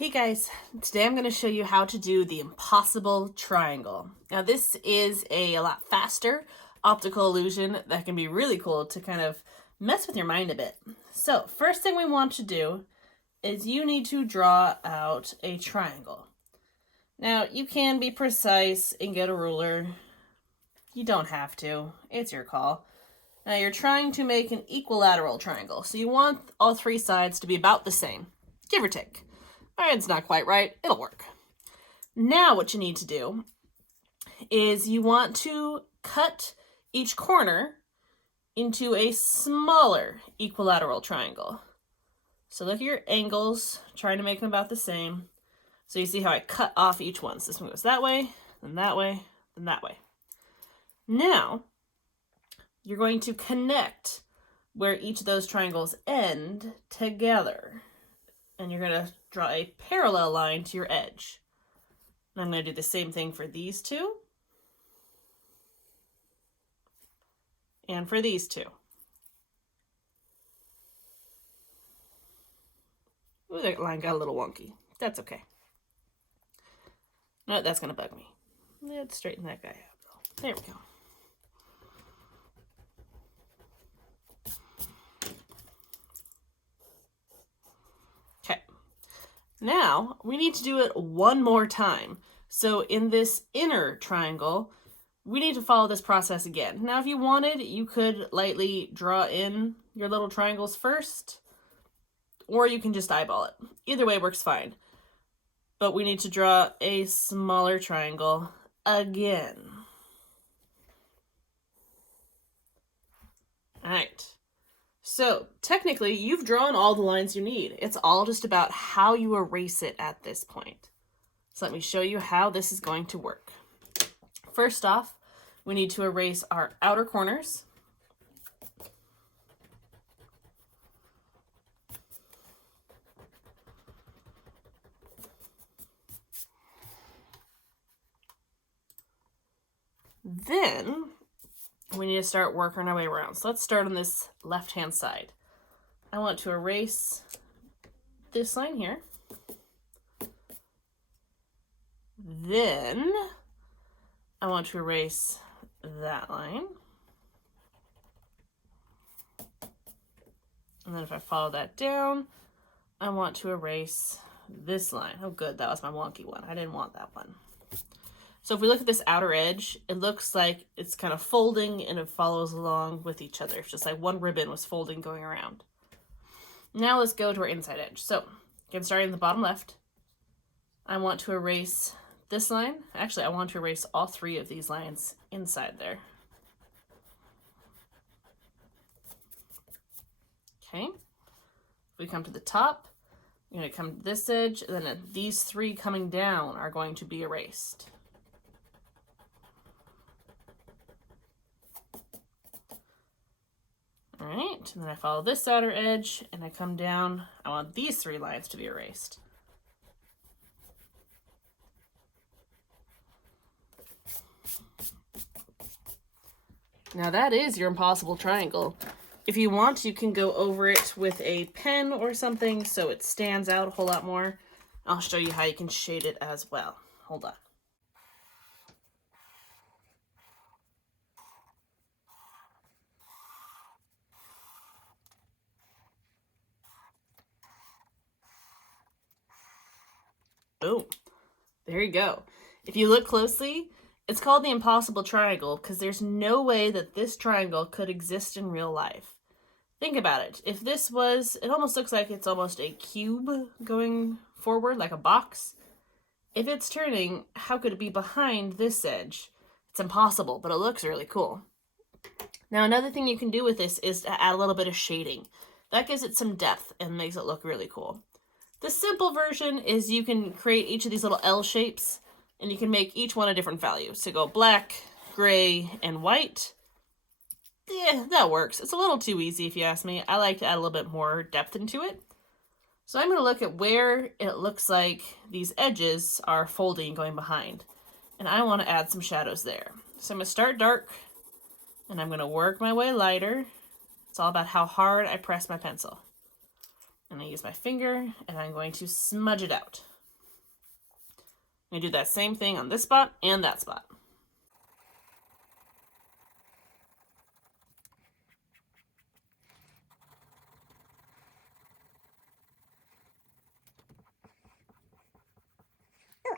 Hey guys, today I'm going to show you how to do the impossible triangle. Now this is a lot faster optical illusion that can be really cool to kind of mess with your mind a bit. So first thing we want to do is you need to draw out a triangle. Now you can be precise and get a ruler. You don't have to, it's your call. Now you're trying to make an equilateral triangle, so you want all three sides to be about the same, give or take. It's not quite right, it'll work. Now what you need to do is you want to cut each corner into a smaller equilateral triangle. So look at your angles, trying to make them about the same. So you see how I cut off each one. So this one goes that way, then that way, then that way. Now, you're going to connect where each of those triangles end together. And you're going to draw a parallel line to your edge. And I'm going to do the same thing for these two. And for these two. Ooh, that line got a little wonky. That's okay. No, that's going to bug me. Let's straighten that guy out. There we go. Now, we need to do it one more time. So in this inner triangle, we need to follow this process again. Now, if you wanted, you could lightly draw in your little triangles first, or you can just eyeball it. Either way works fine. But we need to draw a smaller triangle again. All right. So technically, you've drawn all the lines you need. It's all just about how you erase it at this point. So let me show you how this is going to work. First off, we need to erase our outer corners. Then we need to start working our way around. So let's start on this left-hand side. I want to erase this line here. Then I want to erase that line. And then if I follow that down, I want to erase this line. Oh good, that was my wonky one. I didn't want that one. So if we look at this outer edge, it looks like it's kind of folding and it follows along with each other. It's just like one ribbon was folding going around. Now let's go to our inside edge. So again, starting in the bottom left, I want to erase this line. Actually, I want to erase all three of these lines inside there. Okay. If we come to the top, you're going to come to this edge, and then these three coming down are going to be erased. All right, and then I follow this outer edge and I come down. I want these three lines to be erased. Now that is your impossible triangle. If you want, you can go over it with a pen or something so it stands out a whole lot more. I'll show you how you can shade it as well. Hold on. Boom. There you go. If you look closely, it's called the impossible triangle because there's no way that this triangle could exist in real life. Think about it. If this was, it almost looks like it's almost a cube going forward, like a box. If it's turning, how could it be behind this edge? It's impossible, but it looks really cool. Now, another thing you can do with this is to add a little bit of shading. That gives it some depth and makes it look really cool. The simple version is you can create each of these little L shapes and you can make each one a different value. So go black, gray, and white. Yeah, that works. It's a little too easy if you ask me. I like to add a little bit more depth into it. So I'm going to look at where it looks like these edges are folding and going behind. And I want to add some shadows there. So I'm going to start dark and I'm going to work my way lighter. It's all about how hard I press my pencil. I'm going to use my finger and I'm going to smudge it out. I'm going to do that same thing on this spot and that spot.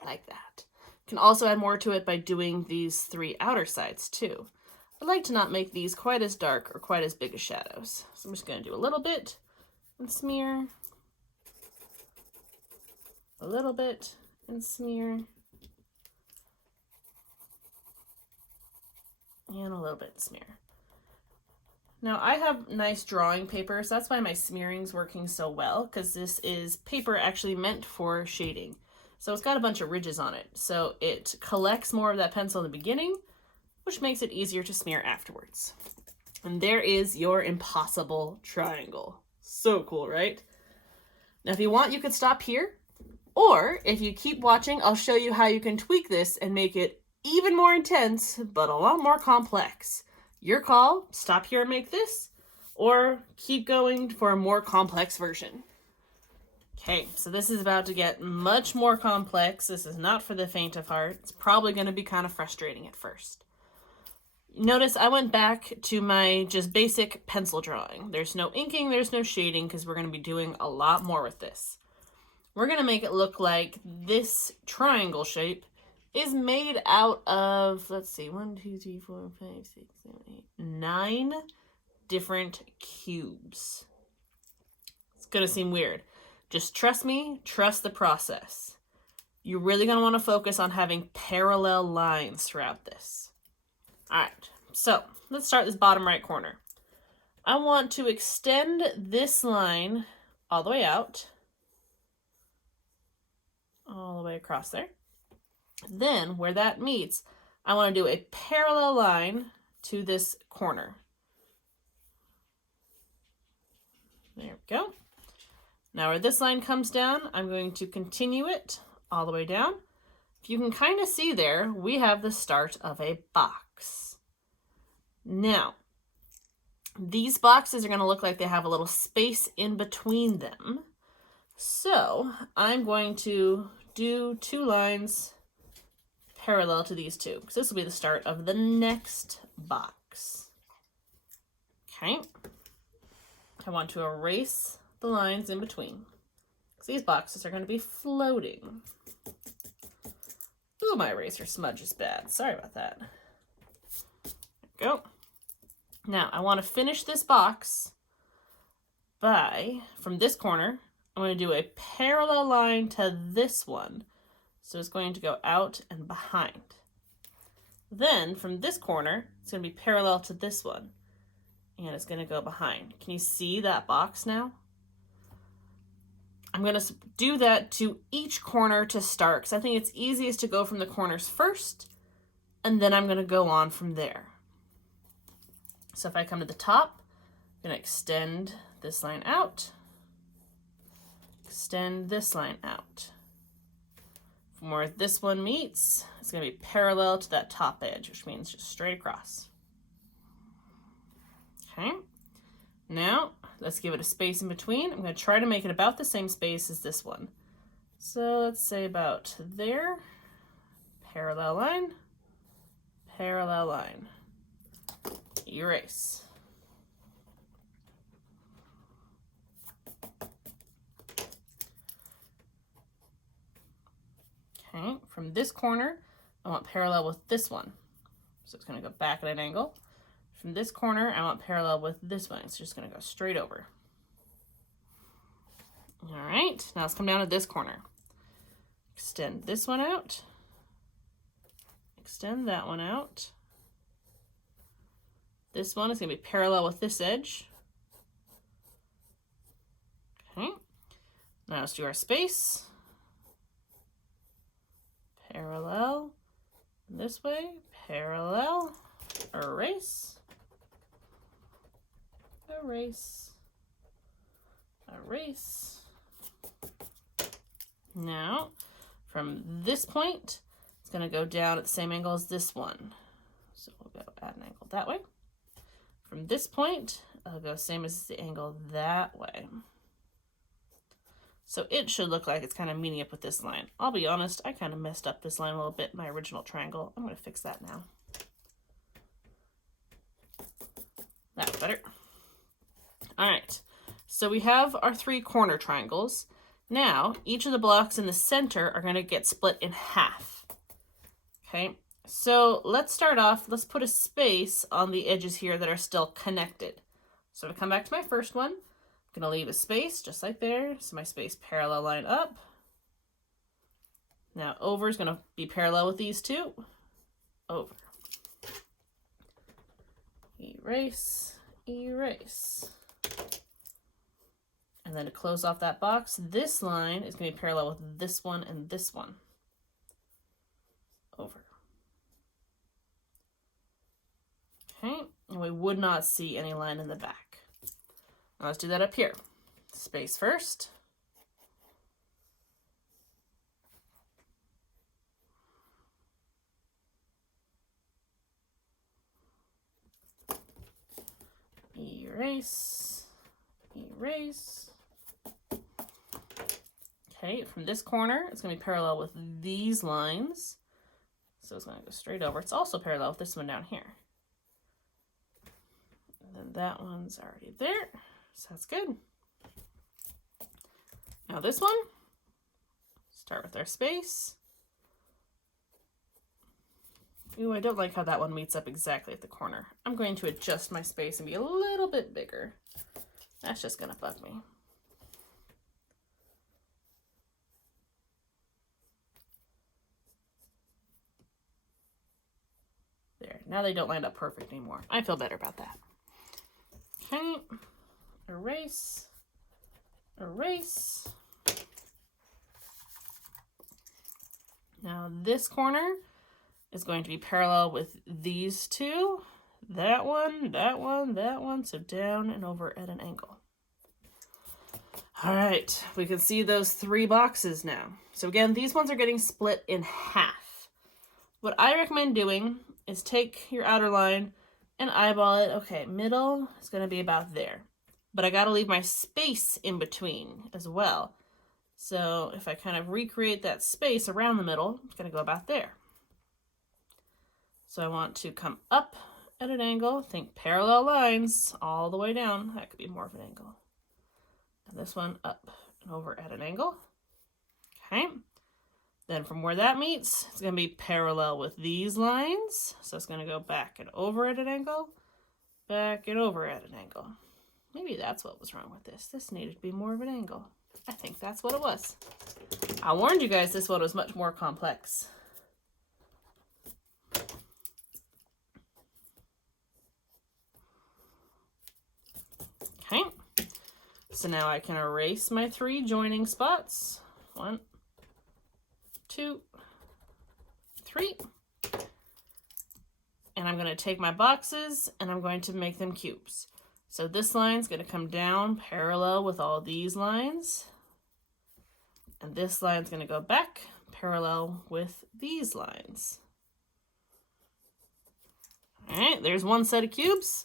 Like that. You can also add more to it by doing these 3 outer sides too. I like to not make these quite as dark or quite as big as shadows. So I'm just going to do a little bit and smear. A little bit and smear. And a little bit and smear. Now I have nice drawing paper, so that's why my smearing's working so well, because this is paper actually meant for shading. So it's got a bunch of ridges on it, so it collects more of that pencil in the beginning, which makes it easier to smear afterwards. And there is your impossible triangle. So cool, right? Now if you want, you could stop here, or if you keep watching, I'll show you how you can tweak this and make it even more intense, but a lot more complex. Your call, stop here and make this, or keep going for a more complex version. Okay, so this is about to get much more complex. This is not for the faint of heart. It's probably going to be kind of frustrating at first. Notice I went back to my just basic pencil drawing. There's no inking, there's no shading, because we're going to be doing a lot more with this. We're going to make it look like this triangle shape is made out of, let's see, 1, 2, 3, 4, 5, 6, 7, 8, 9 different cubes. It's going to seem weird. Just trust me, trust the process. You're really going to want to focus on having parallel lines throughout this. All right, so let's start this bottom right corner. I want to extend this line all the way out, all the way across there. Then where that meets, I want to do a parallel line to this corner. There we go. Now where this line comes down, I'm going to continue it all the way down. If you can kind of see there, we have the start of a box. Now, these boxes are going to look like they have a little space in between them. So I'm going to do 2 lines parallel to these 2, because this will be the start of the next box. Okay. I want to erase the lines in between, because these boxes are going to be floating. Ooh, my eraser smudge is bad. Sorry about that. There we go. Now, I want to finish this box by, from this corner, I'm going to do a parallel line to this one. So it's going to go out and behind. Then from this corner, it's going to be parallel to this one. And it's going to go behind. Can you see that box now? I'm going to do that to each corner to start, because I think it's easiest to go from the corners first, and then I'm going to go on from there. So if I come to the top, I'm going to extend this line out, extend this line out. From where this one meets, it's going to be parallel to that top edge, which means just straight across. Okay, now let's give it a space in between. I'm going to try to make it about the same space as this one. So let's say about there, parallel line, erase. Okay, from this corner, I want parallel with this one. So it's going to go back at an angle. From this corner, I want parallel with this one. It's just going to go straight over. All right, now let's come down to this corner. Extend this one out. Extend that one out. This one is going to be parallel with this edge. Okay, now let's do our space. Parallel, this way, parallel, erase, erase, erase. Now, from this point, it's going to go down at the same angle as this one. So we'll go at an angle that way. From this point, I'll go same as the angle that way. So it should look like it's kind of meeting up with this line. I'll be honest, I kind of messed up this line a little bit in my original triangle. I'm going to fix that now. That's better. All right, so we have our 3 corner triangles. Now, each of the blocks in the center are going to get split in half. Okay, so let's start off. Let's put a space on the edges here that are still connected. So to come back to my first one, I'm going to leave a space just like there. So my space parallel line up. Now over is going to be parallel with these 2. Over. Erase, erase. And then to close off that box, this line is going to be parallel with this one and this one. Over. Okay, and we would not see any line in the back. Now let's do that up here. Space first. Erase, erase. Okay, from this corner, it's going to be parallel with these lines. So it's going to go straight over. It's also parallel with this one down here. And then that one's already there. So that's good. Now this one, start with our space. Ooh, I don't like how that one meets up exactly at the corner. I'm going to adjust my space and be a little bit bigger. That's just going to bug me. There, now they don't line up perfect anymore. I feel better about that. Okay, erase, erase. Now this corner is going to be parallel with these 2. That one, that one, that one. So down and over at an angle. All right, we can see those 3 boxes now. So again, these ones are getting split in half. What I recommend doing is take your outer line and eyeball it. Okay, middle is going to be about there. But I got to leave my space in between as well. So if I kind of recreate that space around the middle, it's going to go about there. So I want to come up at an angle, think parallel lines all the way down. That could be more of an angle. And this one up and over at an angle. Okay. Then from where that meets, it's going to be parallel with these lines. So it's going to go back and over at an angle, back and over at an angle. Maybe that's what was wrong with this. This needed to be more of an angle. I think that's what it was. I warned you guys this one was much more complex. Okay. So now I can erase my 3 joining spots. 1, 2, 3. And I'm going to take my boxes and I'm going to make them cubes. So this line's going to come down parallel with all these lines. And this line's going to go back parallel with these lines. All right, there's one set of cubes.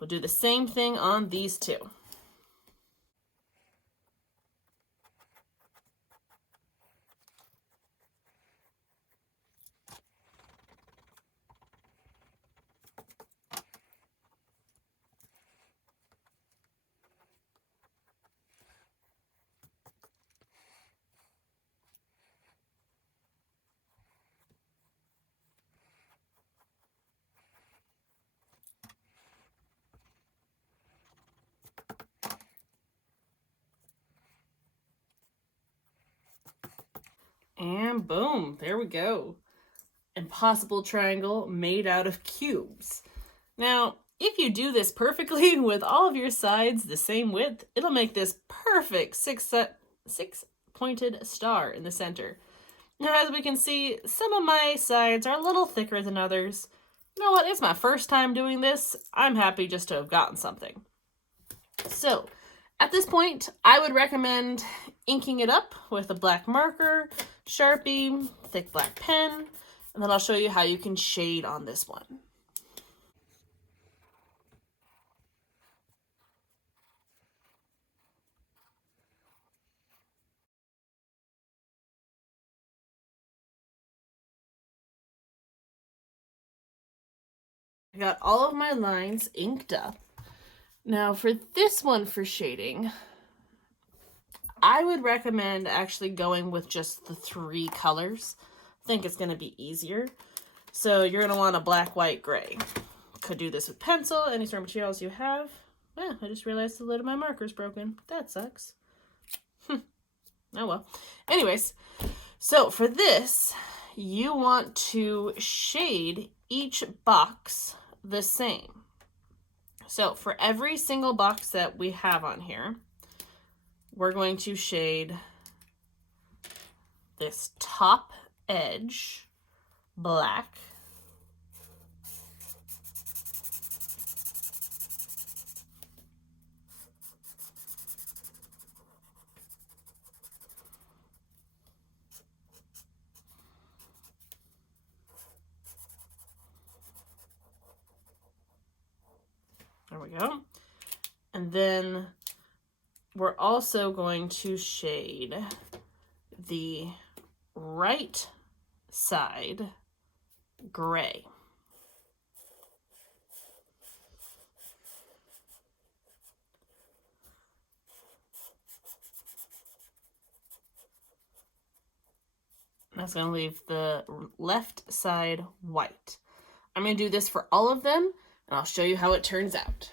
We'll do the same thing on these 2. And boom, there we go. Impossible triangle made out of cubes. Now, if you do this perfectly with all of your sides the same width, it'll make this perfect six-pointed star in the center. Now, as we can see, some of my sides are a little thicker than others. You know what? It's my first time doing this. I'm happy just to have gotten something. So, at this point, I would recommend inking it up with a black marker, Sharpie, thick black pen, and then I'll show you how you can shade on this one. I got all of my lines inked up. Now for this one for shading, I would recommend actually going with just the 3 colors. I think it's going to be easier. So you're going to want a black, white, gray. Could do this with pencil, any sort of materials you have. Yeah, I just realized the lid of my marker's broken. That sucks. Oh well. Anyways, so for this, you want to shade each box the same. So for every single box that we have on here, we're going to shade this top edge black. There we go. And then we're also going to shade the right side gray. That's going to leave the left side white. I'm going to do this for all of them, and I'll show you how it turns out.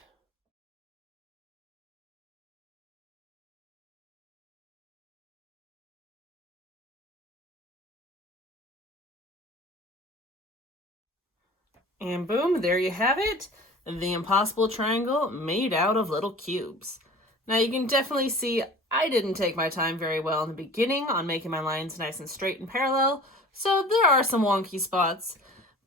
And boom, there you have it. The impossible triangle made out of little cubes. Now you can definitely see I didn't take my time very well in the beginning on making my lines nice and straight and parallel, so there are some wonky spots,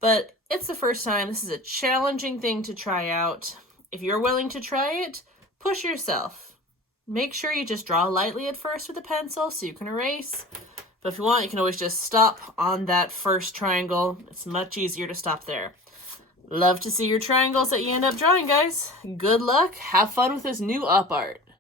but it's the first time. This is a challenging thing to try out. If you're willing to try it, push yourself. Make sure you just draw lightly at first with a pencil so you can erase. But if you want, you can always just stop on that first triangle. It's much easier to stop there. Love to see your triangles that you end up drawing, guys. Good luck. Have fun with this new up art.